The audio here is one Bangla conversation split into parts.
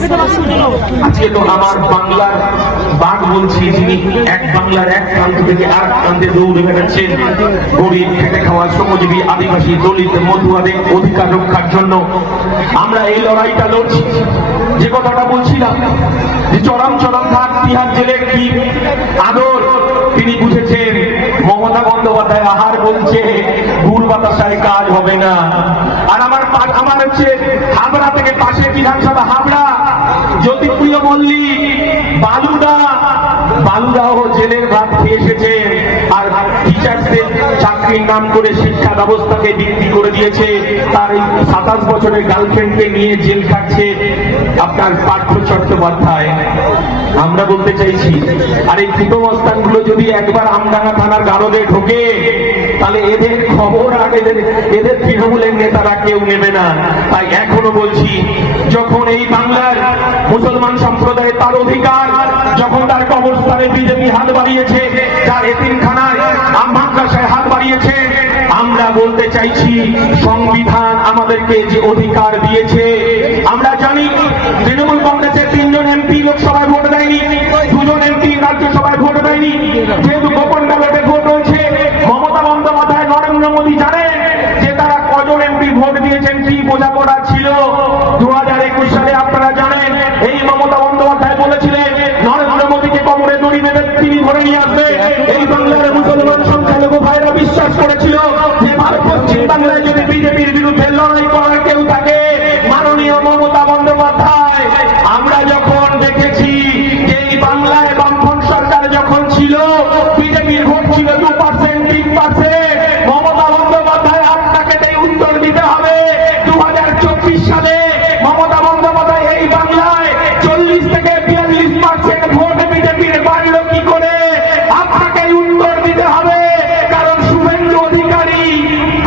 আজকে তো আমার বাংলার বাঘ বলছি, যিনি এক বাংলার এক প্রান্ত থেকে আর প্রান্তে দৌড়ে বেড়াচ্ছেন গরিব খেটে খাওয়া শ্রমজীবী আদিবাসী দলিত মধুয়াদের অধিকার রক্ষার জন্য। আমরা এই লড়াইটা লড়ছি। যে কথাটা বলছিলাম যে চরম ঘাট তিহার জেলের কি আদর তিনি বুঝেছেন। মমতা বন্দ্যোপাধ্যায় আহার বলছে ভুল বাতাসায় কাজ হবে না। আর আমার হচ্ছে হাবড়া থেকে পাশে বিধানসভা হাবড়া জ্যোতিপ্রিয় মল্লিক বালুদাহ জেলের ভাত খেয়ে এসেছে আর টিচার্সদের চাকরির নাম করে শিক্ষা ব্যবস্থাকে বিক্রি করে দিয়েছে। তার 27 বছরের গার্লফ্রেন্ডকে নিয়ে জেল খাটছে আপনার পার্থ চট্টোপাধ্যায়। আমরা বলতে চাইছি আর এই কুটমস্তানগুলো যদি একবার আমডাঙ্গা থানার গারদে ঢোকে তাহলে এদের খবর আর এদের তৃণমূলের নেতারা কেউ নেবে না। তাই এখনো বলছি, যখন এই বাংলার মুসলমান সম্প্রদায় তার অধিকার, যখন তার কবরস্থানে বিজেপি হাত বাড়িয়েছে, যার এতিমখানায় মাদ্রাসায় হাত বাড়িয়েছে, আমরা বলতে চাইছি সংবিধান আমাদেরকে যে অধিকার দিয়েছে। আমরা জানি তৃণমূল কংগ্রেসের 3 জন এমপি লোকসভায় ভোট দেয়নি, 2 জন এমপি রাজ্যসভায় ভোট দেয়নি। যেহেতু গোপন ব্যালটে ভোট হয়েছে, মমতা বন্দ্যোপাধ্যায় নরেন্দ্র মোদী জানেন যে তারা কজন এমপি ভোট দিয়েছেন, কি বোঝাপড়া ছিল। 2021 সালে আপনারা জানেন এই মমতা বন্দ্যোপাধ্যায় বলেছিলেন নরেন্দ্র মোদীকে কোমরে দড়ি বেঁধে তিনি ধরে নিয়ে আসবে। এই বাংলার মুসলমান সংখ্যালঘু ভাইরা বিশ্বাস করেছিল যে পশ্চিম বাংলায় যদি বিজেপির বিরুদ্ধে লড়াই করার কেউ থাকে, মাননীয় মমতা বন্দ্যোপাধ্যায়। আমরা যখন দেখেছি যে এই বাংলায় বামফ্রন্ট সরকার যখন ছিল, বিজেপির ভোট ছিল 2%, 3%। মমতা বন্দ্যোপাধ্যায় আপনাকে তাই উত্তর দিতে হবে। 2024 সালে মমতা বন্দ্যোপাধ্যায় এই বাংলায় 40 থেকে 42% ভোট বিজেপির বাড়ল কি করে? আপনাকে উত্তর দিতে হবে। কারণ শুভেন্দু অধিকারী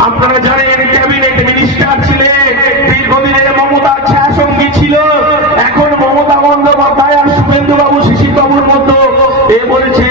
আপনারা জানেন ক্যাবিনেট মিনিস্টার ছিলেন, দীর্ঘদিনের মমতার ছায়াসঙ্গী ছিল। এখন মমতা বন্দ্যোপাধ্যায় আর শুভেন্দু বাবু শিশির বাবুর মতো এ বলছে